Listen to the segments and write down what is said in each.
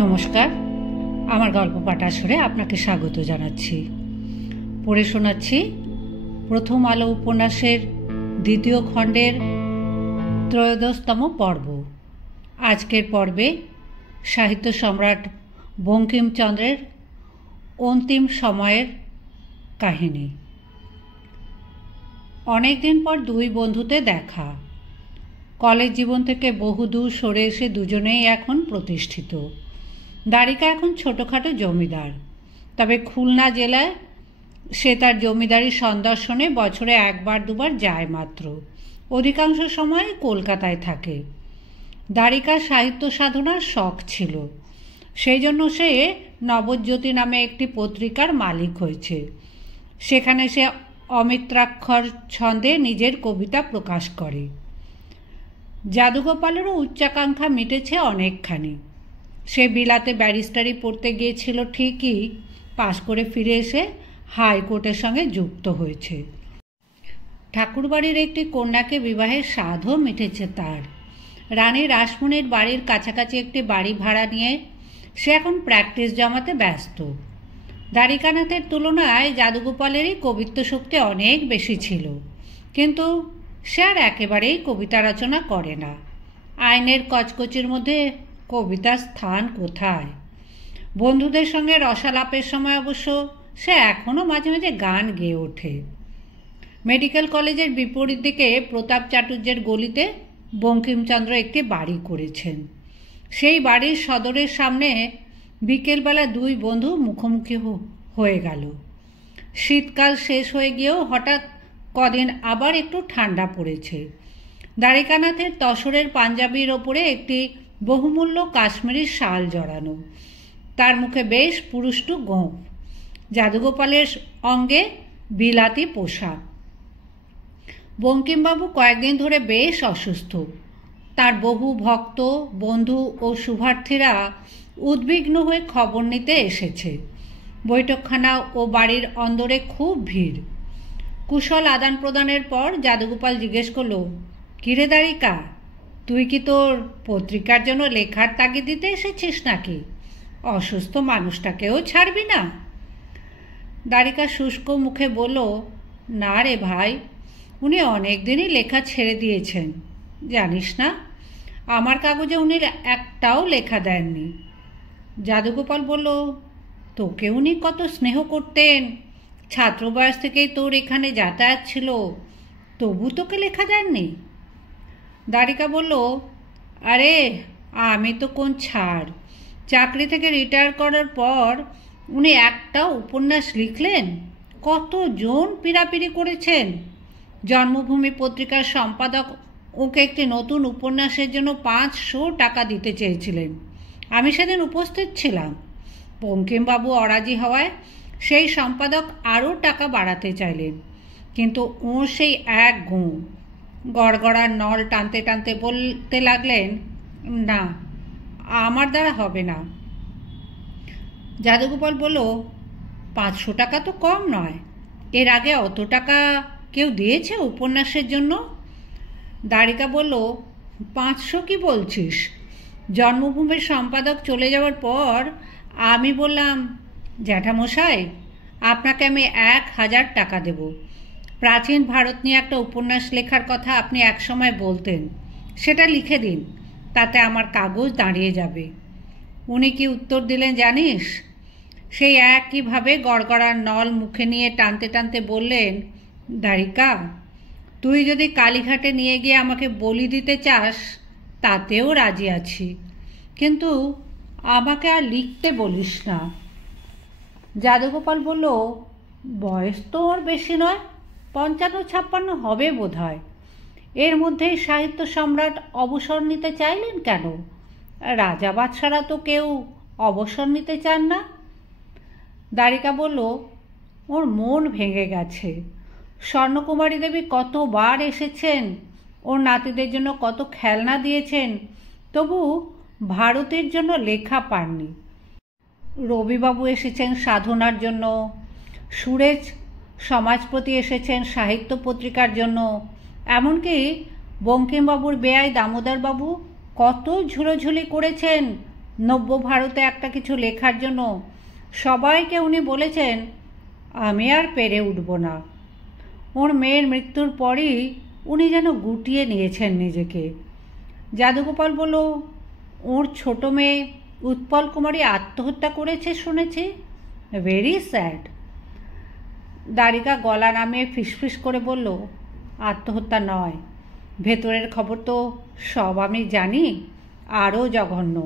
নমস্কার, আমার গল্প পাঠ আসরে আপনাকে স্বাগত জানাচ্ছি। পড়ে শোনাচ্ছি প্রথম আলো উপন্যাসের দ্বিতীয় খণ্ডের 13তম পর্ব। আজকের পর্বে সাহিত্য সম্রাট বঙ্কিমচন্দ্রের অন্তিম সময়ের কাহিনী। অনেকদিন পর দুই বন্ধুতে দেখা। কলেজ জীবন থেকে বহুদূর সরে এসে দুজনেই এখন প্রতিষ্ঠিত। দ্বারিকা এখন ছোটোখাটো জমিদার, তবে খুলনা জেলায় সে তার জমিদারি সন্দর্শনে বছরে একবার দুবার যায় মাত্র। অধিকাংশ সময় কলকাতায় থাকে। দ্বারিকার সাহিত্য সাধনার শখ ছিল, সেই জন্য সে নবজ্যোতি নামে একটি পত্রিকার মালিক হয়েছে। সেখানে সে অমিত্রাক্ষর ছন্দে নিজের কবিতা প্রকাশ করে। যাদুগোপালেরও উচ্চাকাঙ্ক্ষা মিটেছে অনেকখানি। সে বিলাতে ব্যারিস্টারি পড়তে গিয়েছিল ঠিকই, পাশ করে ফিরে এসে হাইকোর্টের সঙ্গে যুক্ত হয়েছে। ঠাকুরবাড়ির একটি কন্যাকে বিবাহের সাধও মিটেছে তার। রানী রাসমণির বাড়ির কাছাকাছি একটি বাড়ি ভাড়া নিয়ে সে এখন প্র্যাকটিস জমাতে ব্যস্ত। দ্বারিকানাথের তুলনায় যাদুগোপালেরই কবিত্ব শক্তি অনেক বেশি ছিল, কিন্তু সে আর একেবারেই কবিতা রচনা করে না। আইনের কচকচির মধ্যে কবিতার স্থান কোথায়? বন্ধুদের সঙ্গে রসালাপের সময় অবশ্য সে এখনও মাঝে মাঝে গান গেয়ে ওঠে। মেডিকেল কলেজের বিপরীত দিকে প্রতাপ চাটুর্যের গলিতে বঙ্কিমচন্দ্র একটি বাড়ি করেছেন। সেই বাড়ির সদরের সামনে বিকেলবেলা দুই বন্ধু মুখোমুখি হয়ে গেল। শীতকাল শেষ হয়ে গিয়েও হঠাৎ কদিন আবার একটু ঠান্ডা পড়েছে। দ্বারিকানাথের তসরের পাঞ্জাবির ওপরে একটি বহুমূল্য কাশ্মীরি শাল জড়ানো, তার মুখে বেশ পুরুষ্টু গোঁফ। যাদুগোপালের অঙ্গে বিলাতি পোশাক। বঙ্কিমবাবু কয়েকদিন ধরে বেশ অসুস্থ। তার বহু ভক্ত, বন্ধু ও শুভার্থীরা উদ্বিগ্ন হয়ে খবর নিতে এসেছে। বৈঠকখানা ও বাড়ির অন্দরে খুব ভিড়। কুশল আদান প্রদানের পর যাদুগোপাল জিজ্ঞেস করল, কিরে দ্বারিকা, তুই কি তোর পত্রিকার জন্য লেখার তাগিদ দিতে এসেছিস নাকি? অসুস্থ মানুষটাকেও ছাড়বি না? দ্বারিকা শুষ্ক মুখে বলল, না রে ভাই, উনি অনেক দিনই লেখা ছেড়ে দিয়েছেন, জানিস না? আমার কাগজে উনি একটাও লেখা দেননি। যাদুগোপাল বলল, তোকে উনি কত স্নেহ করতেন, ছাত্র বয়স থেকেই তোর এখানে যাতায়াত ছিল, তবু তোকে লেখা দেননি? দ্বারিকা বলল, আরে আমি তো কোন ছাড়, চাকরি থেকে রিটায়ার করার পর উনি একটা উপন্যাস লিখলেন, কতজন পীড়াপিড়ি করেছেন। জন্মভূমি পত্রিকার সম্পাদক ওকে একটি নতুন উপন্যাসের জন্য 500 টাকা দিতে চেয়েছিলেন। আমি সেদিন উপস্থিত ছিলাম। বঙ্কিমবাবু অরাজি হওয়ায় সেই সম্পাদক আরও টাকা বাড়াতে চাইলেন, কিন্তু ওর সেই এক গুঁ গড়গড়ার নল টানতে টানতে বলতে লাগলেন, না, আমার দ্বারা হবে না। যাদুগোপাল বলল, 500 টাকা তো কম নয়, এর আগে অত টাকা কেউ দিয়েছে উপন্যাসের জন্য? দ্বারিকা বলল, 500 কি বলছিস? জন্মভূমির সম্পাদক চলে যাওয়ার পর আমি বললাম, জ্যাঠামশাই, আপনাকে আমি 1000 টাকা দেব। প্রাচীন ভারত নিয়ে একটা উপন্যাস লেখার কথা আপনি একসময় বলতেন, সেটা লিখে দিন, তাতে আমার কাগজ দাঁড়িয়ে যাবে। উনি কি উত্তর দিলেন জানিস? সেই একইভাবে গড়গড়ার নল মুখে নিয়ে টানতে টানতে বললেন, দ্বারিকা, তুই যদি কালীঘাটে নিয়ে গিয়ে আমাকে বলি দিতে চাস তাতেও রাজি আছি, কিন্তু আমাকে আর লিখতে বলিস না। যাদুগোপাল বলল, বয়স তো ওর বেশি নয়, 55-56 হবে বোধ হয়। এর মধ্যেই সাহিত্য সম্রাট অবসর নিতে চাইলেন কেন? রাজা বাদশারা তো কেউ অবসর নিতে চান না। দ্বারিকা বলল, ওর মন ভেঙে গেছে। স্বর্ণকুমারী দেবী কতবার এসেছেন, ওর নাতিদের জন্য কত খেলনা দিয়েছেন, তবু ভারতের জন্য লেখা পাননি। রবিবাবু এসেছেন সাধনার জন্য, সুরেশ সমাজপতি এসেছেন সাহিত্য পত্রিকার জন্য, এমনকি বঙ্কিমবাবুর বেয়াই দামোদরবাবু কত ঝুলোঝুলি করেছেন নব্য ভারতে একটা কিছু লেখার জন্য। সবাইকে উনি বলেছেন আমি আর পেরে উঠব না। ওর মেয়ের মৃত্যুর পরই উনি যেন গুটিয়ে নিয়েছেন নিজেকে। যাদুগোপাল বলল, ওর ছোট মেয়ে উৎপল কুমারী আত্মহত্যা করেছে শুনেছি। Very sad. দ্বারিকা গলা নামিয়ে ফিসফিস করে বলল, আত্মহত্যা নয়, ভেতরের খবর তো সব আমি জানি। আরও জঘন্য,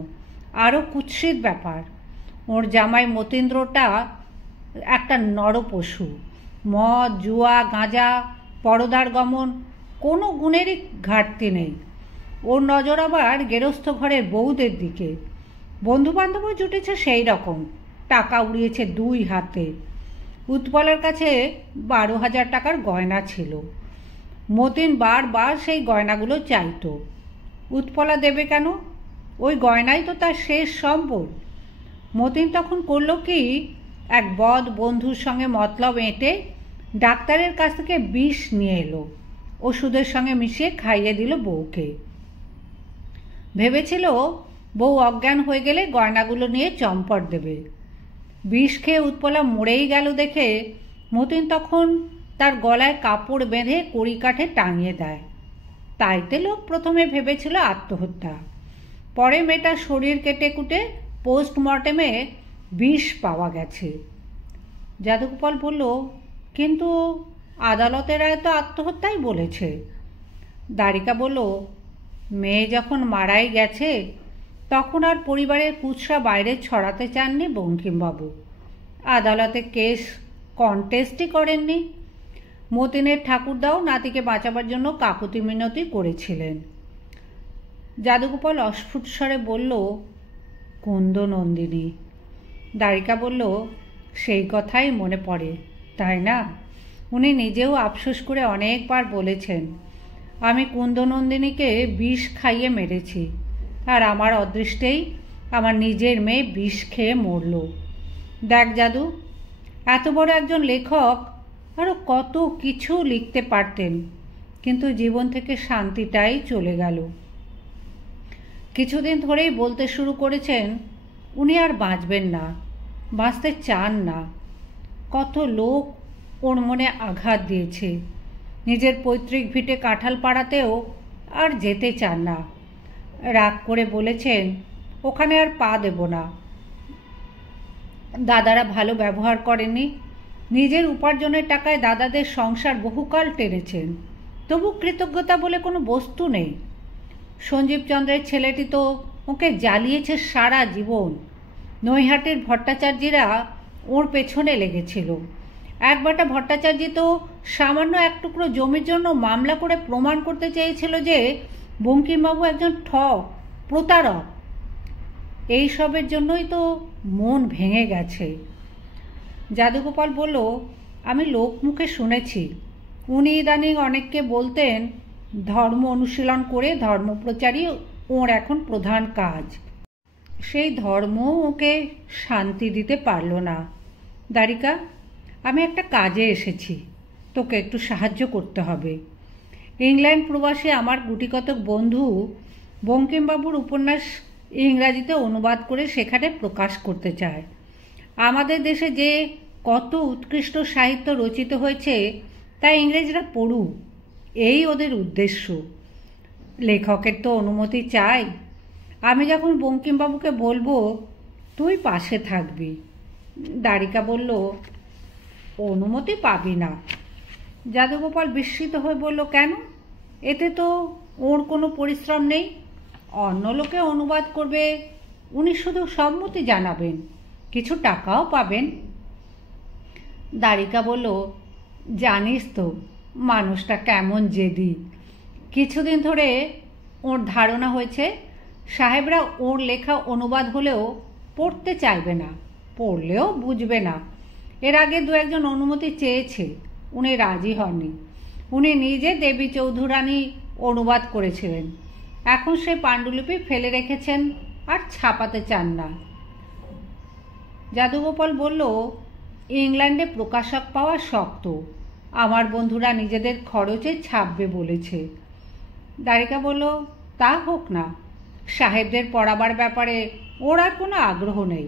আরও কুৎসিত ব্যাপার। ওর জামাই মতীন্দ্রটা একটা নরপশু। মদ, জুয়া, গাঁজা, পরদার গমন, কোনো গুণেরই ঘাটতি নেই। ওর নজর আবার গেরস্থ ঘরের বউদের দিকে। বন্ধুবান্ধবও জুটেছে সেই রকম, টাকা উড়িয়েছে 2 হাতে। উৎপলের কাছে 12,000 টাকার গয়না ছিল। মতিন বারবার সেই গয়নাগুলো চাইতো। উৎপলা দেবে কেন? ওই গয়নাই তো তার শেষ সম্বল। মতিন তখন করল কি, এক বদ বন্ধুর সঙ্গে মতলব এঁটে ডাক্তারের কাছ থেকে বিষ নিয়ে এলো। ওষুধের সঙ্গে মিশিয়ে খাইয়ে দিল বউকে। ভেবেছিল বউ অজ্ঞান হয়ে গেলে গয়নাগুলো নিয়ে চম্পট দেবে। বিষ খেয়ে উৎপলা মরেই গেল দেখে মতিন তখন তার গলায় কাপড় বেঁধে কড়িকাঠে টাঙিয়ে দেয়। তাইতে লোক প্রথমে ভেবেছিল আত্মহত্যা। পরে মেয়েটার শরীর কেটে কুটে পোস্টমর্টেমে বিষ পাওয়া গেছে। যাদুগোপাল বলল, কিন্তু আদালতের রায় তো আত্মহত্যাই বলেছে। দ্বারিকা বলল, মেয়ে যখন মারাই গেছে তখন আর পরিবারের কুৎসা বাইরে ছড়াতে চাননি বঙ্কিমবাবু। আদালতে কেস কন্টেস্টই করেননি। মতিনের ঠাকুরদাও নাতিকে বাঁচাবার জন্য কাকুতি মিনতি করেছিলেন। যাদুগোপাল অস্ফুট স্বরে বলল, কুন্দনন্দিনী। দ্বারিকা বলল, সেই কথাই মনে পড়ে, তাই না? উনি নিজেও আফসোস করে অনেকবার বলেছেন, আমি কুন্দনন্দিনীকে বিষ খাইয়ে মেরেছি, আর আমার অদৃষ্টেই আমার নিজের মেয়ে বিষ খেয়ে মরল। দেখ জাদু, এত বড় একজন লেখক আরও কত কিছু লিখতে পারতেন, কিন্তু জীবন থেকে শান্তিটাই চলে গেল। কিছুদিন ধরেই বলতে শুরু করেছেন উনি আর বাঁচবেন না, বাঁচতে চান না। কত লোক ওর মনে আঘাত দিয়েছে। নিজের পৈতৃক ভিটে কাঁঠাল পাড়াতেও আর যেতে চান না। রাগ করে বলেছেন ওখানে আর পা দেব না। দাদারা ভালো ব্যবহার করেননি। নিজের উপার্জনের টাকায় দাদাদের সংসার বহুকাল টেনেছেন, তবু কৃতজ্ঞতা বলে কোনো বস্তু নেই। সঞ্জীবচন্দ্রের ছেলেটি তো ওকে জ্বালিয়েছে সারা জীবন। নৈহাটির ভট্টাচার্যিরা ওর পেছনে লেগেছিল। একবারটা ভট্টাচার্য তো সামান্য এক টুকরো জমির জন্য মামলা করে প্রমাণ করতে চেয়েছিল যে বঙ্কিমবাবু একজন প্রতারক। এই সবের জন্যই তো মন ভেঙে গেছে। যাদুগোপাল বলল, আমি লোকমুখে শুনেছি উনি ইদানিং অনেককে বলতেন ধর্ম অনুশীলন করে ধর্মপ্রচারই ওর এখন প্রধান কাজ। সেই ধর্ম ওকে শান্তি দিতে পারল না। দ্বারিকা, আমি একটা কাজে এসেছি, তোকে একটু সাহায্য করতে হবে। ইংল্যান্ড প্রবাসী আমার গুটিকতক বন্ধু বঙ্কিমবাবুর উপন্যাস ইংরাজিতে অনুবাদ করে সেখানে প্রকাশ করতে চায়। আমাদের দেশে যে কত উৎকৃষ্ট সাহিত্য রচিত হয়েছে তা ইংরেজরা পড়ুক, এই ওদের উদ্দেশ্য। লেখকের তো অনুমতি চাই। আমি যখন বঙ্কিমবাবুকে বলবো তুই পাশে থাকবি। দ্বারিকা বলল, অনুমতি পাবি না। যাদুগোপাল বিস্মিত হয়ে বলল, কেন? এতে তো ওর কোনো পরিশ্রম নেই। অন্য লোকে অনুবাদ করবে, উনি শুধু সম্মতি জানাবেন, কিছু টাকাও পাবেন। দ্বারিকা বলল, জানিস তো মানুষটা কেমন জেদি। কিছুদিন ধরে ওর ধারণা হয়েছে সাহেবরা ওর লেখা অনুবাদ হলেও পড়তে চাইবে না, পড়লেও বুঝবে না। এর আগে 2-1 অনুমতি চেয়েছে, উনি রাজি হননি। উনি নিজে দেবী চৌধুরানী অনুবাদ করেছিলেন, এখন সেই পাণ্ডুলিপি ফেলে রেখেছেন আর ছাপাতে চান না। যাদুগোপাল বলল, ইংল্যান্ডে প্রকাশক পাওয়া শক্ত, আমার বন্ধুরা নিজেদের খরচে ছাপবে বলেছে। দ্বারিকা বলল, তা হোক না, সাহেবদের পড়াবার ব্যাপারে ওর আর কোনো আগ্রহ নেই।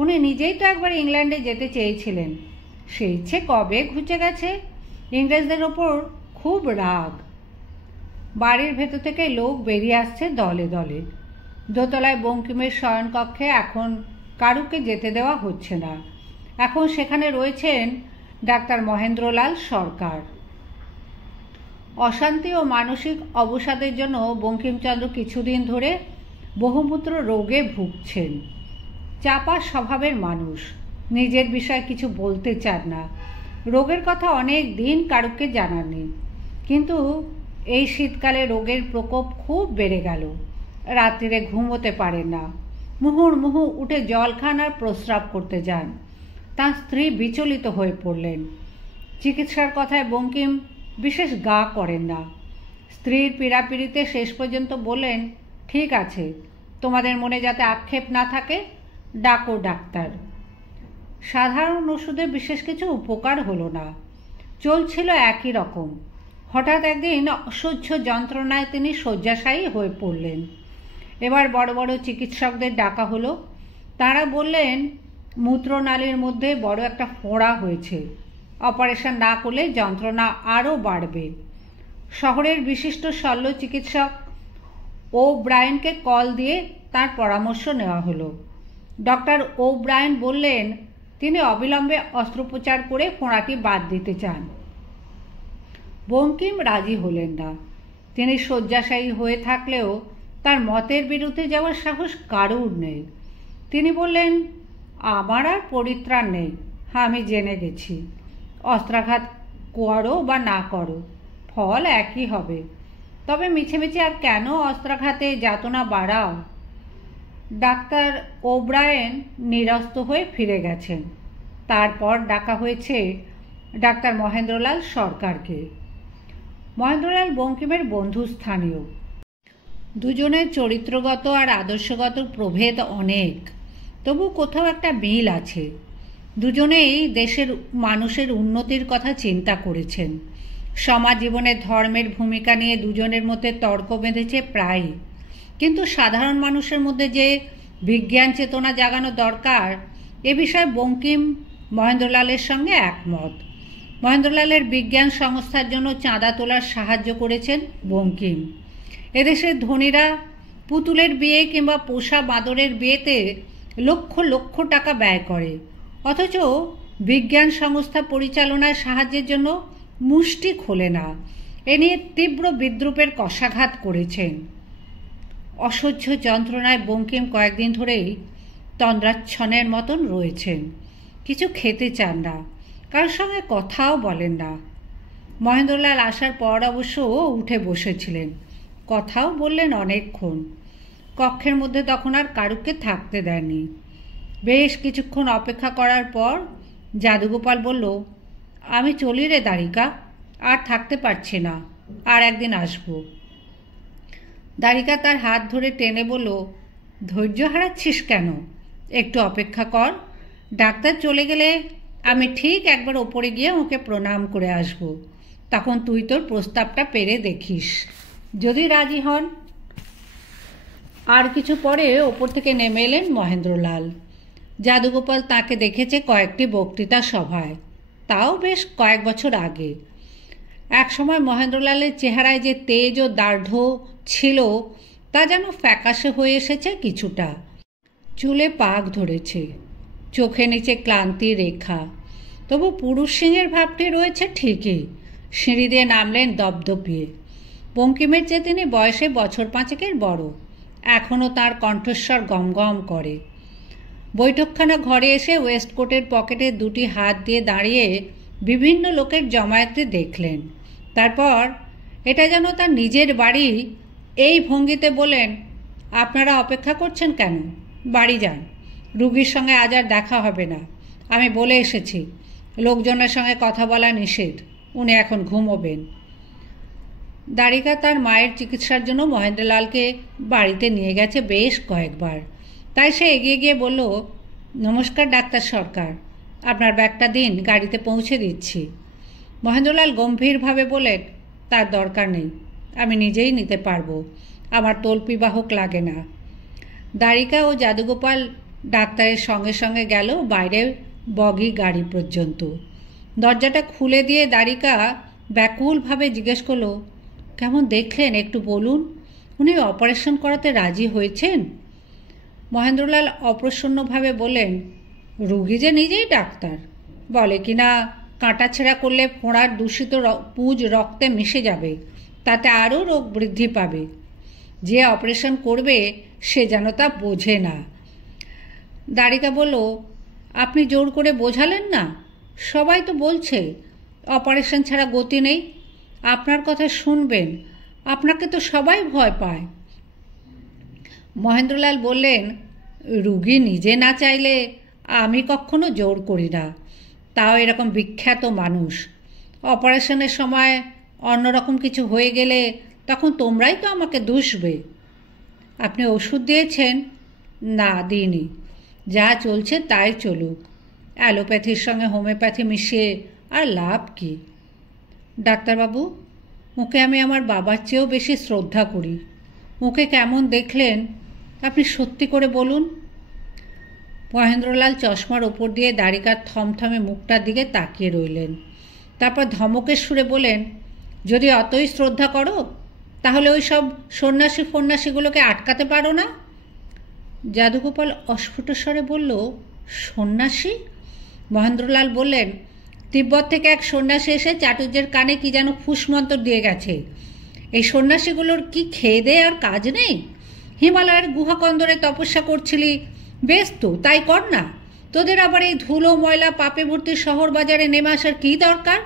উনি নিজেই তো একবার ইংল্যান্ডে যেতে চেয়েছিলেন, সে ইচ্ছে কবে ঘুচে গেছে। ইংরেজদের ওপর খুব রাগ। বাড়ির ভেতর থেকে লোক বেরিয়ে আসছে দলে দলে। দোতলায় বঙ্কিমের শয়নকক্ষে এখন কারুকে যেতে দেওয়া হচ্ছে না। এখন সেখানে রয়েছেন ডাক্তার মহেন্দ্রলাল সরকার। অশান্তি ও মানসিক অবসাদের জন্য বঙ্কিমচন্দ্র কিছুদিন ধরে বহুমূত্র রোগে ভুগছেন। চাপা স্বভাবের মানুষ, নিজের বিষয়ে কিছু বলতে চান না। রোগের কথা অনেক দিন কারুকে জানাননি, কিন্তু এই শীতকালে রোগের প্রকোপ খুব বেড়ে গেল। রাত্রিরে ঘুমোতে পারেন না, মুহুর্মুহু উঠে জল খান আর প্রস্রাব করতে যান। তাঁর স্ত্রী বিচলিত হয়ে পড়লেন। চিকিৎসার কথায় বঙ্কিম বিশেষ গা করেন না। স্ত্রীর পীড়াপিড়িতে শেষ পর্যন্ত বললেন, ঠিক আছে, তোমাদের মনে যাতে আক্ষেপ না থাকে, ডাকো ডাক্তার। সাধারণ ওষুধে বিশেষ কিছু উপকার হলো না, চলছিল একই রকম। হঠাৎ একদিন অসহ্য যন্ত্রণায় তিনি শয্যাশায়ী হয়ে পড়লেন। এবার বড় বড় চিকিৎসকদের ডাকা হলো। তাঁরা বললেন, মূত্রনালীর মধ্যে বড় একটা ফোঁড়া হয়েছে, অপারেশন না করলে যন্ত্রণা আরও বাড়বে। শহরের বিশিষ্ট শল্য চিকিৎসক ওব্রায়েনকে কল দিয়ে তার পরামর্শ নেওয়া হলো। ডক্টর ওব্রায়েন বললেন তিনি অবিলম্বে অস্ত্রোপচার করে ফোঁড়াটি বাদ দিতে চান। বঙ্কিম রাজি হলেন না। তিনি শয্যাশায়ী হয়ে থাকলেও তার মতের বিরুদ্ধে যাওয়ার সাহস কারুর নেই। তিনি বললেন, আমার আর পরিত্রাণ নেই, আমি জেনে গেছি। অস্ত্রাঘাত করো বা না করো, ফল একই হবে। তবে মিছে মিছে আর কেন অস্ত্রাঘাতে যাতনা বাড়াও? ডাক্তার ওব্রায়েন নিরস্ত হয়ে ফিরে গেছেন। তারপর ডাকা হয়েছে ডাক্তার মহেন্দ্রলাল সরকারকে। মহেন্দ্রলাল বঙ্কিমের বন্ধুস্থানীয়। দুজনের চরিত্রগত আর আদর্শগত প্রভেদ অনেক, তবু কোথাও একটা মিল আছে। দুজনেই দেশের মানুষের উন্নতির কথা চিন্তা করেছেন। সমাজ জীবনে ধর্মের ভূমিকা নিয়ে দুজনের মধ্যে তর্ক বেঁধেছে প্রায়ই, কিন্তু সাধারণ মানুষের মধ্যে যে বিজ্ঞান চেতনা জাগানো দরকার, এ বিষয়ে বঙ্কিম মহেন্দ্রলালের সঙ্গে একমত। মহেন্দ্রলালের বিজ্ঞান সংস্থার জন্য চাঁদা তোলার সাহায্য করেছেন বঙ্কিম। এদেশের ধনীরা পুতুলের বিয়ে কিংবা পোষা বাঁদরের বিয়েতে লক্ষ লক্ষ টাকা ব্যয় করে, অথচ বিজ্ঞান সংস্থা পরিচালনায় সাহায্যের জন্য মুষ্টি খোলে না। এ নিয়ে তীব্র বিদ্রূপের কষাঘাত করেছেন। অসহ্য যন্ত্রণায় বঙ্কিম কয়েকদিন ধরেই তন্দ্রাচ্ছন্নের মতন রয়েছেন। কিছু খেতে চান না, কারোর সঙ্গে কথাও বলেন না। মহেন্দ্রলাল আসার পর অবশ্য উঠে বসেছিলেন, কথাও বললেন অনেকক্ষণ। কক্ষের মধ্যে তখন আর কারুকে থাকতে দেয়নি। বেশ কিছুক্ষণ অপেক্ষা করার পর যাদুগোপাল বলল, আমি চলি রে দ্বারিকা, আর থাকতে পারছি না, আর একদিন আসব। দ্বারিকা তার হাত ধরে টেনে বলল, ধৈর্য হারাচ্ছিস কেন? একটু অপেক্ষা কর। ডাক্তার চলে গেলে আমি ঠিক একবার ওপরে গিয়ে ওকে প্রণাম করে আসব। তখন তুই তোর প্রস্তাবটা পেরে দেখিস, যদি রাজি হন। আর কিছু পরে ওপর থেকে নেমে এলেন মহেন্দ্রলাল। যাদুগোপাল তাকে দেখেছে কয়েকটি বক্তৃতা সভায়, তাও বেশ কয়েক বছর আগে। একসময় মহেন্দ্রলালের চেহারায় যে তেজ ও দার্ঢ্য ছিল, তা যেন ফ্যাকাশে হয়ে এসেছে কিছুটা। চুলে পাক ধরেছে, চোখে নিচে ক্লান্তি রেখা, তবু পুরুষ সিংহের ভাবটি রয়েছে ঠিকই। সিঁড়ি দিয়ে নামলেন দপদপিয়ে। বঙ্কিমের চেয়ে তিনি বয়সে বছর পাঁচেকের বড়। এখনও তার কণ্ঠস্বর গমগম করে। বৈঠকখানা ঘরে এসে ওয়েস্টকোটের পকেটে দুটি হাত দিয়ে দাঁড়িয়ে বিভিন্ন লোকের জমায়েতে দেখলেন। তারপর এটা যেন তার নিজের বাড়ি, এই ভঙ্গিতে বলেন, আপনারা অপেক্ষা করছেন কেন? বাড়ি যান, রুগীর সঙ্গে আজ আর দেখা হবে না। আমি বলে এসেছি, লোকজনের সঙ্গে কথা বলা নিষেধ, উনি এখন ঘুমোবেন। দ্বারিকা তার মায়ের চিকিৎসার জন্য মহেন্দ্রলালকে বাড়িতে নিয়ে গেছে বেশ কয়েকবার। তাই সে এগিয়ে গিয়ে বলল, নমস্কার ডাক্তার সরকার, আপনার ব্যাগটা দিন, গাড়িতে পৌঁছে দিচ্ছি। মহেন্দ্রলাল গম্ভীরভাবে বললেন, তার দরকার নেই, আমি নিজেই নিতে পারবো। আমার তল্পিবাহক লাগে না। দ্বারিকা ও জাদুগোপাল ডাক্তারের সঙ্গে সঙ্গে গেল বাইরে বগি গাড়ি পর্যন্ত। দরজাটা খুলে দিয়ে দ্বারিকা ব্যাকুলভাবে জিজ্ঞেস করলো, কেমন দেখলেন একটু বলুন? উনি অপারেশন করাতে রাজি হয়েছেন? মহেন্দ্রলাল অপ্রসন্নভাবে বললেন, রুগী যে নিজেই ডাক্তার, বলে কিনা কাঁটাছেঁড়া করলে ফোঁড়ার দূষিত পুঁজ রক্তে মিশে যাবে, তাতে আরও রোগ বৃদ্ধি পাবে। যে অপারেশন করবে সে যেন তা বোঝে না। দ্বারিকা বলল, আপনি জোর করে বোঝালেন না? সবাই তো বলছে অপারেশন ছাড়া গতি নেই। আপনার কথা শুনবেন, আপনাকে তো সবাই ভয় পায়। মহেন্দ্রলাল বললেন, রুগী নিজে না চাইলে আমি কখনো জোর করি না, তাও এরকম বিখ্যাত মানুষ। অপারেশনের সময় অন্যরকম কিছু হয়ে গেলে তখন তোমরাই তো আমাকে দুষবে। আপনি ওষুধ দিয়েছেন? না, দিইনি। যা চলছে তাই চলুক। অ্যালোপ্যাথির সঙ্গে হোমিওপ্যাথি মিশিয়ে আর লাভ কি? ডাক্তারবাবু, ওকে আমি আমার বাবার চেয়েও বেশি শ্রদ্ধা করি। ওকে কেমন দেখলেন আপনি সত্যি করে বলুন। মহেন্দ্রলাল চশমার ওপর দিয়ে দ্বারিকার থমথমে মুখটার দিকে তাকিয়ে রইলেন। তারপর ধমকের সুরে বলেন, যদি অতই শ্রদ্ধা করো তাহলে ওই সব সন্ন্যাসীগুলোকে আটকাতে পারো না? জাদুগোপাল অস্ফুট স্বরে বলল, সন্ন্যাসী? মহেন্দ্রলাল বললেন, তিব্বত থেকে এক সন্ন্যাসী এসে চাটুর্যের কানে কি যেন ফুসমন্তর দিয়ে গেছে। এই সন্ন্যাসীগুলোর কি খেয়ে দেয়ে আর কাজ নেই? হিমালয়ের গুহাকন্দরে তপস্যা করছিলি, বেশ তো, তাই কর না। তোদের আবার এই ধুলো ময়লা পাপে ভর্তি শহর বাজারে নেমে আসার কী দরকার?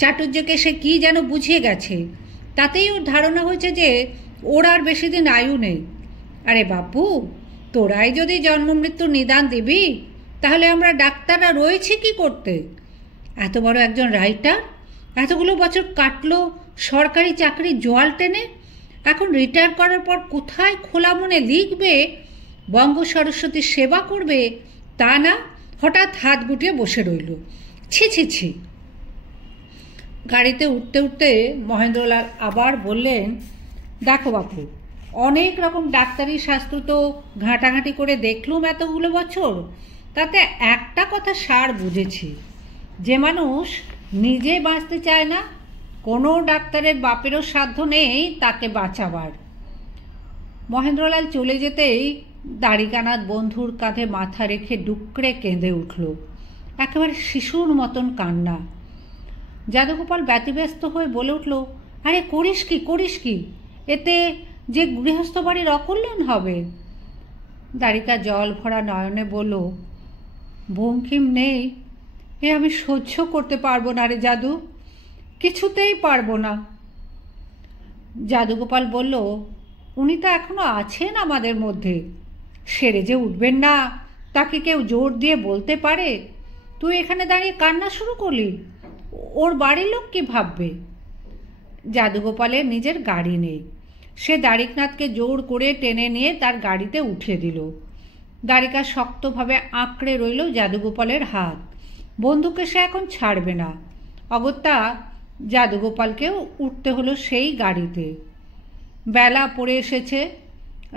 চাটুর্যকে সে কি যেন বুঝিয়ে গেছে, তাতেই ওর ধারণা হয়েছে যে ওর আর বেশি দিন আয়ু নেই। আরে বাপু, তোরাই যদি জন্ম মৃত্যুর নিদান দিবি, তাহলে আমরা ডাক্তাররা রয়েছি কি করতে? এত বড় একজন রাইটার, এতগুলো বছর কাটলো সরকারি চাকরি জোয়াল টেনে, এখন রিটায়ার করার পর কোথায় খোলা মনে লিখবে, বঙ্গ সরস্বতীর সেবা করবে, তা না হঠাৎ হাত গুটিয়ে বসে রইল। ছি ছি ছি। গাড়িতে উঠতে উঠতে মহেন্দ্রলাল আবার বললেন, দেখো বাপু, অনেক রকম ডাক্তারি শাস্ত্র তো ঘাঁটাঘাঁটি করে দেখলুম এতগুলো বছর, তাতে একটা কথা সার বুঝেছি, যে মানুষ নিজে বাঁচতে চায় না, কোনো ডাক্তারের বাপেরও সাধ্য নেই তাকে বাঁচাবার। মহেন্দ্রলাল চলে যেতেই দ্বারিকানাথ বন্ধুর কাঁধে মাথা রেখে ডুকরে কেঁদে উঠল, একেবারে শিশুর মতন কান্না। জাদুগোপাল ব্যতিব্যস্ত হয়ে বলে উঠল, আরে করিস কি, এতে যে গৃহস্থ বাড়ির অকল্যাণ হবে। দ্বারিকা জল ভরা নয়নে বলল, বঙ্কিম নেই, এ আমি সহ্য করতে পারবো না রে জাদু, কিছুতেই পারবো না। জাদুগোপাল বলল, উনি তো এখনো আছেন আমাদের মধ্যে, সেরে যে উঠবেন না তাকে কেউ জোর দিয়ে বলতে পারে? তুই এখানে দাঁড়িয়ে কান্না শুরু করলি, ওর বাড়ির লোক কি ভাববে? জাদুগোপালের নিজের গাড়ি নেই, সে দ্বারিকনাথকে জোর করে টেনে নিয়ে তার গাড়িতে উঠিয়ে দিল। দ্বারিকা শক্তভাবে আঁকড়ে রইল জাদুগোপালের হাত, বন্ধুকে সে এখন ছাড়বে না। অগত্যা জাদুগোপালকেও উঠতে হলো সেই গাড়িতে। বেলা পড়ে এসেছে,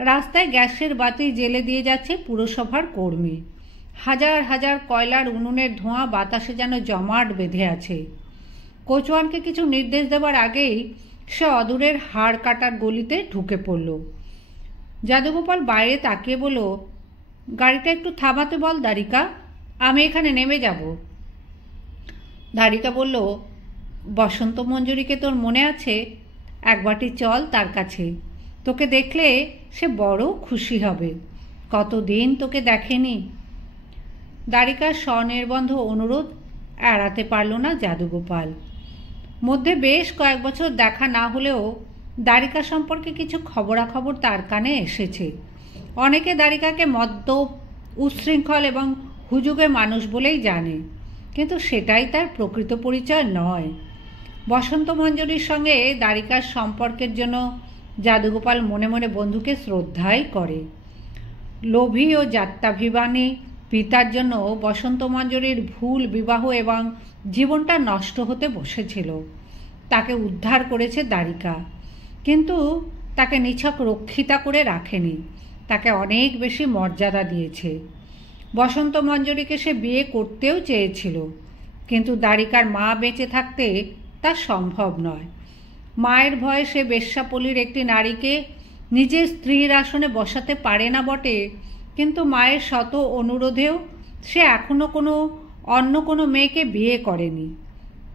রাস্তায় গ্যাসের বাতি জ্বেলে দিয়ে যাচ্ছে পুরসভার কর্মী। হাজার হাজার কয়লার উনুনের ধোঁয়া বাতাসে যেন জমাট বেঁধে আছে। কোচওয়ানকে কিছু নির্দেশ দেওয়ার আগেই সে অদূরের হাড় কাটার গলিতে ঢুকে পড়ল। জাদুগোপাল বাইরে তাকিয়ে বলল, গাড়িটা একটু থামাতে বল দ্বারিকা, আমি এখানে নেমে যাব। দ্বারিকা বলল, বসন্ত মঞ্জুরিকে তোর মনে আছে? একবারটি চল তার কাছে, তোকে দেখলে সে বড় খুশি হবে, কতদিন তোকে দেখেনি। দ্বারিকার স্বনির্বন্ধ অনুরোধ এড়াতে পারল না জাদুগোপাল। মধ্যে বেশ কয়েক বছর দেখা না হলেও দ্বারিকা সম্পর্কে কিছু খবরাখবর তার কানে এসেছে। অনেকে দ্বারিকাকে মদ্যপ, উচ্ছৃঙ্খল এবং হুজুগে মানুষ বলেই জানে, কিন্তু সেটাই তার প্রকৃত পরিচয় নয়। বসন্ত মঞ্জুরির সঙ্গে দ্বারিকার সম্পর্কের জন্য জাদুগোপাল মনে মনে বন্ধুকে শ্রদ্ধাই করে। লোভী ও যাত্রাভিমানী পিতার জন্য বসন্ত মঞ্জুরির ভুল বিবাহ এবং জীবনটা নষ্ট হতে বসেছিল। তাকে উদ্ধার করেছে দ্বারিকা, কিন্তু তাকে নিছক রক্ষিতা করে রাখেনি, তাকে অনেক বেশি মর্যাদা দিয়েছে। বসন্ত মঞ্জরীকে সে বিয়ে করতেও চেয়েছিল, কিন্তু দ্বারিকার মা বেঁচে থাকতে তা সম্ভব নয়। মায়ের ভয়ে সে বেশ্যাপল্লীর একটি নারীকে নিজের স্ত্রীর আসনে বসাতে পারে না বটে, কিন্তু মায়ের শত অনুরোধেও সে এখনো অন্য কোনো মেয়েকে বিয়ে করেনি।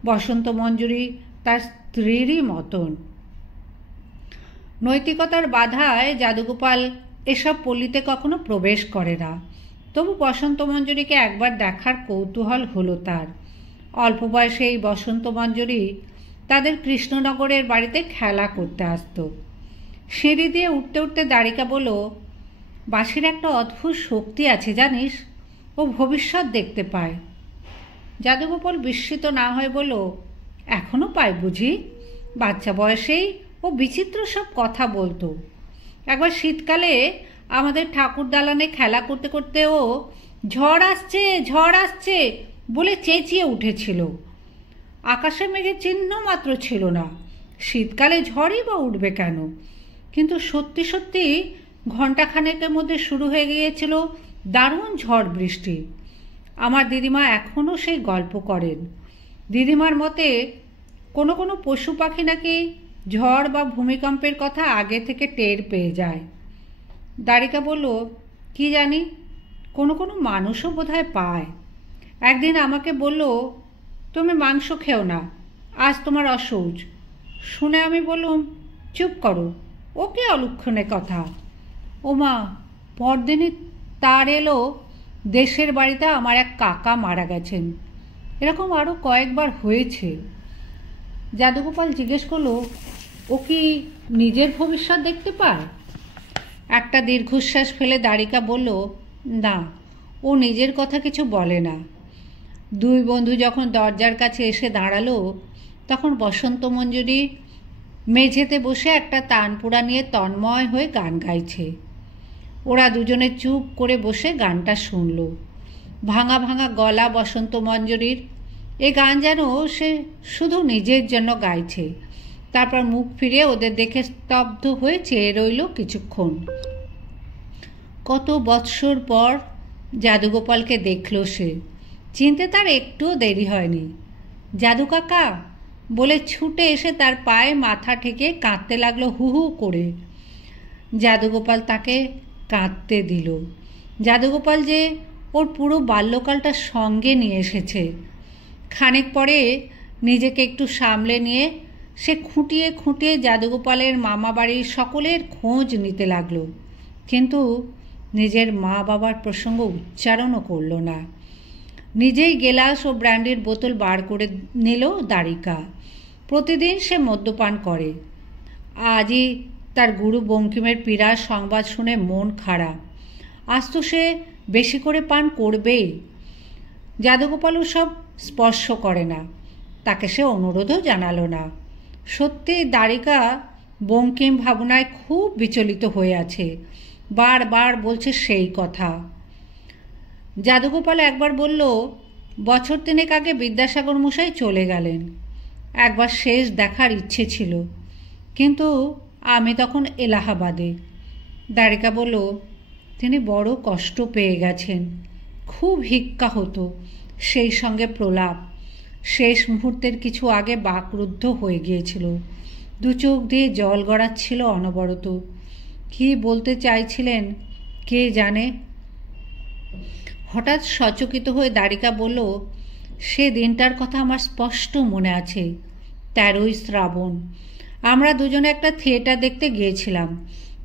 বসন্ত মঞ্জরী তার স্ত্রীরই মতন। নৈতিকতার বাধায় যাদুগোপাল এসব পল্লীতে কখনো প্রবেশ করে না, তবু বসন্ত মঞ্জরীকে একবার দেখার কৌতূহল হলো তার। অল্প বয়সে এই বসন্ত মঞ্জরী তাদের কৃষ্ণনগরের বাড়িতে খেলা করতে আসত। সিঁড়ি দিয়ে উঠতে উঠতে দ্বারিকা বলল, বাঁশির একটা অদ্ভুত শক্তি আছে জানিস, ও ভবিষ্যৎ দেখতে পায়। যাদুগোপাল বিস্মিত না হয়ে বলল, এখনো পায় বুঝি? বাচ্চা বয়সেই ও বিচিত্র সব কথা বলতো। একবার শীতকালে আমাদের ঠাকুর দালানে খেলা করতে করতে ও ঝড় আসছে ঝড় আসছে বলে চেঁচিয়ে উঠেছিল। আকাশে মেঘের চিহ্ন মাত্র ছিল না, শীতকালে ঝড়ই বা উঠবে কেন? কিন্তু সত্যি সত্যি ঘণ্টাখানেকের মধ্যে শুরু হয়ে গিয়েছিল দারুণ ঝড় বৃষ্টি। আমার দিদিমা এখনও সেই গল্প করেন। দিদিমার মতে কোনো কোনো পশু পাখি নাকি ঝড় বা ভূমিকম্পের কথা আগে থেকে টের পেয়ে যায়। দ্বারিকা বলল, কি জানি, কোনো কোনো মানুষও বোধহয় পায়। একদিন আমাকে বলল, তুমি মাংস খেও না, আজ তোমার অসৌচ। শুনে আমি বললুম, চুপ করো, ও কি অলক্ষণে কথা। ওমা, পরদিনই তার এলো দেশের বাড়িতে আমার এক কাকা মারা গেছেন। এরকম আরও কয়েকবার হয়েছে। যাদুগোপাল জিজ্ঞেস করলো, ও কি নিজের ভবিষ্যৎ দেখতে পায়? একটা দীর্ঘশ্বাস ফেলে দ্বারিকা বলল, না, ও নিজের কথা কিছু বলে না। দুই বন্ধু যখন দরজার কাছে এসে দাঁড়ালো, তখন বসন্ত মঞ্জরী মেঝেতে বসে একটা তানপুরা নিয়ে তন্ময় হয়ে গান গাইছে। ওরা দুজনে চুপ করে বসে গানটা শুনল। ভাঙা ভাঙা গলা বসন্ত মঞ্জরীর। এ গান যেন সে শুধু নিজের জন্য গাইছে। তারপর মুখ ফিরে ওদের দেখে স্তব্ধ হয়ে চেয়ে রইল কিছুক্ষণ। কত বৎসর পর যাদুগোপালকে দেখল সে। চিনতে তার একটুও দেরি হয়নি। যাদু কাকা বলে ছুটে এসে তার পায়ে মাথা ঠেকে কাঁদতে লাগলো হু হু করে। যাদুগোপাল তাকে কাঁদতে দিল। যাদুগোপাল যে ওর পুরো বাল্যকালটা সঙ্গে নিয়ে এসেছে। খানিক পরে নিজেকে একটু সামলে নিয়ে সে খুঁটিয়ে খুঁটিয়ে যাদুগোপালের মামা বাড়ির সকলের খোঁজ নিতে লাগলো, কিন্তু নিজের মা বাবার প্রসঙ্গ উচ্চারণও করল না। নিজেই গেলাস ও ব্র্যান্ডির বোতল বার করে নিল দ্বারিকা। প্রতিদিন সে মদ্যপান করে। আজই তার গুরু বঙ্কিমের পীড়ার সংবাদ শুনে মন খারাপ। আজ তো সে বেশি করে পান করবেই। যাদুগোপালও সব স্পর্শ করে না, তাকে সে অনুরোধও জানালো না। সত্যি দ্বারিকা বঙ্কিম ভাবনায় খুব বিচলিত হয়ে আছে, বারবার বলছে সেই কথা। যাদুগোপাল একবার বলল, বছর তিনেক আগে বিদ্যাসাগর মশাই চলে গেলেন। একবার শেষ দেখার ইচ্ছে ছিল, কিন্তু আমি তখন এলাহাবাদে। দ্বারিকা বলল, তিনি বড় কষ্ট পেয়ে গেছেন, খুব হিক্কা হতো, সেই সঙ্গে প্রলাপ। শেষ মুহূর্তের কিছু আগে বাকরুদ্ধ হয়ে গিয়েছিল, দু চোখ দিয়ে জল গড়াচ্ছিল অনবরত। কি বলতে চাইছিলেন কে জানে। হঠাৎ সচকিত হয়ে দ্বারিকা বলল, সে দিনটার কথা আমার স্পষ্ট মনে আছে। 13ই শ্রাবণ আমরা দুজনে একটা থিয়েটার দেখতে গিয়েছিলাম।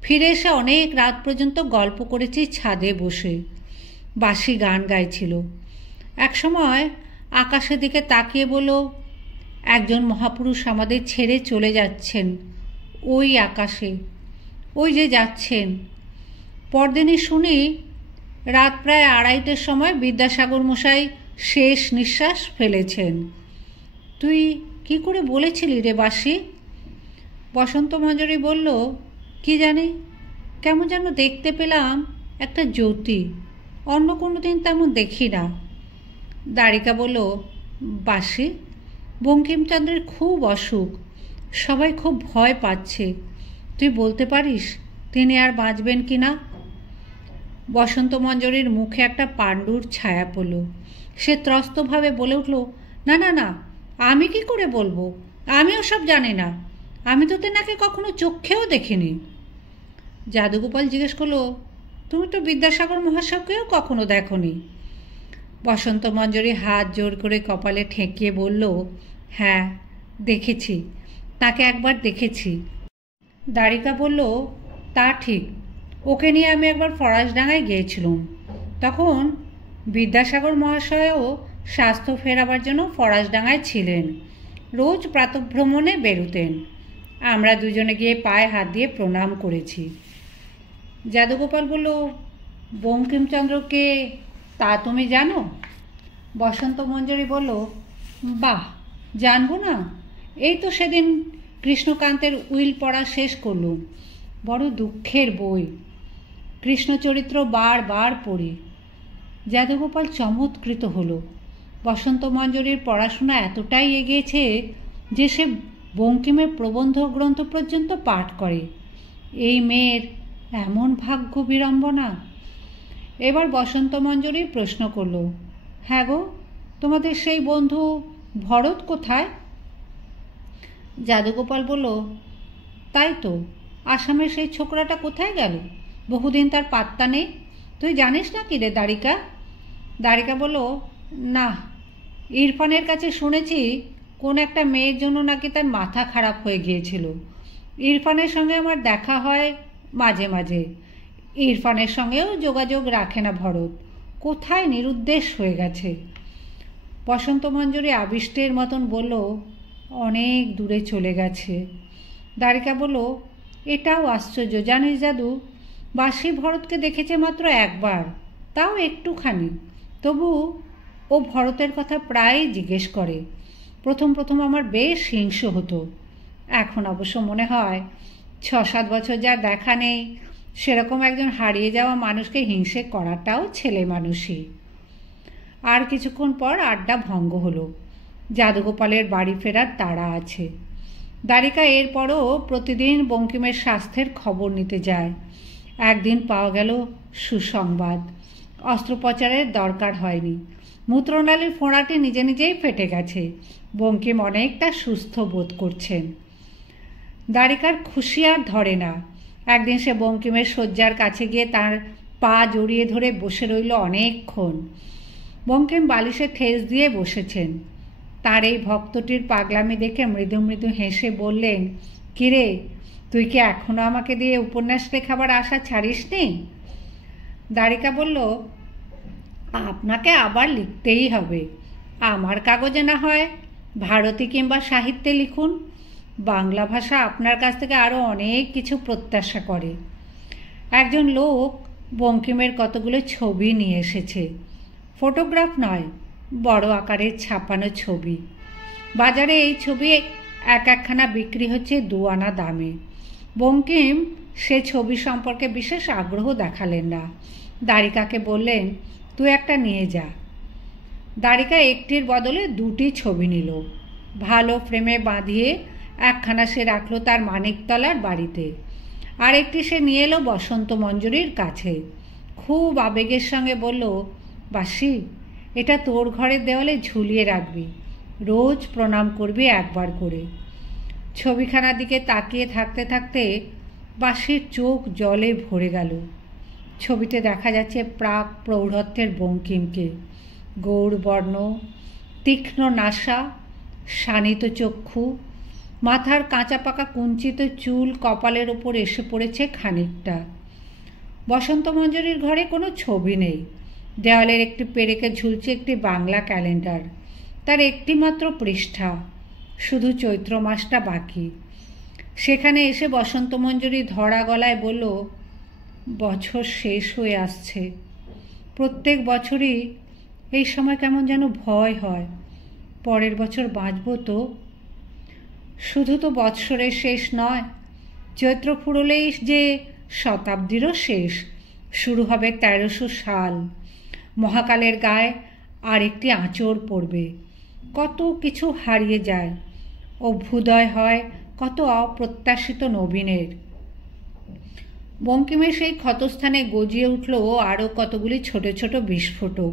ফিরে এসে অনেক রাত পর্যন্ত গল্প করেছি ছাদে বসে। বাঁশি গান গাইছিল। একসময় আকাশের দিকে তাকিয়ে বলল, একজন মহাপুরুষ আমাদের ছেড়ে চলে যাচ্ছেন, ওই আকাশে, ওই যে যাচ্ছেন। পরদিনই শুনি রাত প্রায় 2:30টার সময় বিদ্যাসাগর মশাই শেষ নিঃশ্বাস ফেলেছেন। তুই কি করে বলেছিলি রে বাঁশি? বসন্ত মঞ্জরী বলল, কি জানি, কেমন যেন দেখতে পেলাম একটা জ্যোতি, অন্য কোনো দিন তেমন দেখি না। দ্বারিকা বলল, বাঁশি, বঙ্কিমচন্দ্রের খুব অসুখ, সবাই খুব ভয় পাচ্ছে। তুই বলতে পারিস তিনি আর বাঁচবেন কি না? বসন্ত মঞ্জরীর মুখে একটা পাণ্ডুর ছায়া পড়ল। সে ত্রস্তভাবে বলে উঠল, না না না, আমি কি করে বলবো? আমি ওসব জানি না। আমি তো তেনাকে কখনো চোখেও দেখিনি। যাদুগোপাল জিজ্ঞেস করলো, তুমি তো বিদ্যাসাগর মহাশয়কেও কখনো দেখনি? বসন্ত মঞ্জরী হাত জোর করে কপালে ঠেকিয়ে বলল, হ্যাঁ দেখেছি, তাকে একবার দেখেছি। দ্বারিকা বলল, তা ঠিক, ওকে নিয়ে আমি একবার ফরাসডাঙ্গায় গিয়েছিলাম। তখন বিদ্যাসাগর মহাশয়ও স্বাস্থ্য ফেরাবার জন্য ফরাসডাঙ্গায় ছিলেন। রোজ প্রাতঃভ্রমণে বেরোতেন। আমরা দুজনে গিয়ে পায়ে হাত দিয়ে প্রণাম করেছি। যাদুগোপাল বলল, বঙ্কিমচন্দ্রকে তা তুমি জানো? বসন্ত মঞ্জরী বলল, বাহ, জানবো না। এই তো সেদিন কৃষ্ণকান্তের উইল পড়া শেষ করলুম। বড় দুঃখের বই। কৃষ্ণচরিত্র বারবার পড়ি। যাদুগোপাল চমৎকৃত হলো। বসন্ত মঞ্জরীর পড়াশোনা এতটাই এগিয়েছে যে সে বঙ্কিমের প্রবন্ধ গ্রন্থ পর্যন্ত পাঠ করে। এই মেয়ের এমন ভাগ্য বিড়ম্বনা। এবার বসন্ত মঞ্জরী প্রশ্ন করল, হ্যাঁ গো, তোমাদের সেই বন্ধু ভরত কোথায়? যাদুগোপাল বলল, তাই তো, আসামের সেই ছোকরাটা কোথায় গেল? বহুদিন তার পাত্তা নেই। তুই জানিস না কি রে দ্বারিকা? দ্বারিকা বলল, না, ইরফানের কাছে শুনেছি কোন একটা মেয়ের জন্য নাকি তার মাথা খারাপ হয়ে গিয়েছিল। ইরফানের সঙ্গে আমার দেখা হয় মাঝে মাঝে। ইরফানের সঙ্গেও যোগাযোগ রাখে না ভরত। কোথায় নিরুদ্দেশ হয়ে গেছে। বসন্ত মঞ্জরী আবিষ্টের মতন বলল, অনেক দূরে চলে গেছে। দ্বারিকা বলল, এটাও আশ্চর্য জানিস দাদু, বাসি ভরতকে দেখেছে মাত্র একবার, তাও একটুখানি। তবু ও ভরতের কথা প্রায় জিজ্ঞেস করে। প্রথম প্রথম আমার বেশ হিংস্র হতো। এখন অবশ্য মনে হয় 6-7 বছর যা দেখা নেই, সেরকম একজন হারিয়ে যাওয়া মানুষকে হিংসে করাটাও ছেলে মানুষই। আর কিছুক্ষণ পর আড্ডা ভঙ্গ হলো। যাদুগোপালের বাড়ি ফেরার তাড়া আছে। দ্বারিকা এরপরও প্রতিদিন বঙ্কিমের স্বাস্থ্যের খবর নিতে যায়। একদিন পাওয়া গেল সুসংবাদ, অস্ত্রোপচারের দরকার হয়নি। মূত্রনালীর ফোঁড়াটি নিজে নিজেই ফেটে গেছে। বঙ্কিম অনেকটা সুস্থ বোধ করছেন। দ্বারিকার খুশি আর ধরে না। একদিন সে বঙ্কিমের শয্যার কাছে গিয়ে তার পা জড়িয়ে ধরে বসে রইল অনেকক্ষণ। বঙ্কিম বালিশে ঠেস দিয়ে বসেছেন। তার এই ভক্তটির পাগলামি দেখে মৃদু মৃদু হেসে বললেন, কিরে, তুই কি এখনো আমাকে দিয়ে উপন্যাস লেখাবার আশা ছাড়িস নি? দ্বারিকা বলল, আপনাকে আবার লিখতেই হবে। আমার কাগজে না হয় ভারতী কিংবা সাহিত্যে লিখুন। বাংলা ভাষা আপনার কাছ থেকে আরও অনেক কিছু প্রত্যাশা করে। একজন লোক বঙ্কিমের কতগুলো ছবি নিয়ে এসেছে। ফটোগ্রাফ নয়, বড় আকারের ছাপানো ছবি। বাজারে এই ছবি একখানা বিক্রি হচ্ছে 2 আনা দামে। বঙ্কিম সে ছবি সম্পর্কে বিশেষ আগ্রহ দেখালেন না। দ্বারিকাকে বললেন, তুই একটা নিয়ে যা। দ্বারিকা একটির বদলে 2টি ছবি নিল। ভালো ফ্রেমে বাঁধিয়ে একখানা সে রাখল তার মানিকতলার বাড়িতে, আর একটি সে নিয়ে এলো বসন্ত মঞ্জরীর কাছে। খুব আবেগের সঙ্গে বলল, বাসি, এটা তোর ঘরের দেওয়ালে ঝুলিয়ে রাখবি, রোজ প্রণাম করবি একবার করে। ছবিখানার দিকে তাকিয়ে থাকতে থাকতে বাসির চোখ জলে ভরে গেল। ছবিতে দেখা যাচ্ছে প্রাক প্রৌঢ়ত্বের বঙ্কিমকে। গৌরবর্ণ, তীক্ষ্ণ নাসা, শানিত চক্ষু, মাথার কাঁচা পাকা কুঞ্চিত চুল কপালের ওপর এসে পড়েছে খানিকটা। বসন্ত মঞ্জরীর ঘরে কোনো ছবি নেই। দেওয়ালের একটি পেরেকে ঝুলছে একটি বাংলা ক্যালেন্ডার। তার একটি মাত্র পৃষ্ঠা, শুধু চৈত্র মাসটা বাকি। সেখানে এসে বসন্ত মঞ্জরী ধরা গলায় বলল, বছর শেষ হয়ে আসছে। প্রত্যেক বছরই এই সময় কেমন যেন ভয় হয়, পরের বছর বাঁচব তো। শুধু তো বৎসরের শেষ নয়, চৈত্র ফুরলেই যে শতাব্দীরও শেষ। শুরু হবে 1300 সাল। মহাকালের গায়ে আর একটি আঁচড় পড়বে। কত কিছু হারিয়ে যায়, অভ্যুদয় হয় কত অপ্রত্যাশিত নবীনের। বঙ্কিমের সেই ক্ষতস্থানে গজিয়ে উঠল আরও কতগুলি ছোট ছোট বিস্ফোটক।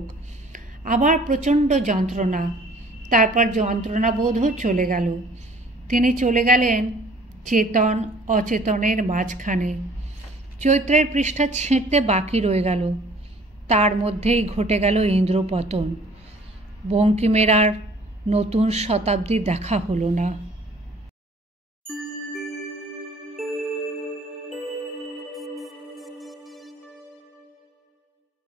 আবার প্রচণ্ড যন্ত্রণা, তারপর যন্ত্রণাবোধও চলে গেল। তিনি চলে গেলেন চেতন অচেতনের মাঝখানে। চৈত্রের পৃষ্ঠা ছিঁড়তে বাকি রয়ে গেল, তার মধ্যেই ঘটে গেল ইন্দ্রপতন। বঙ্কিমের আর নতুন শতাব্দী দেখা হলো না।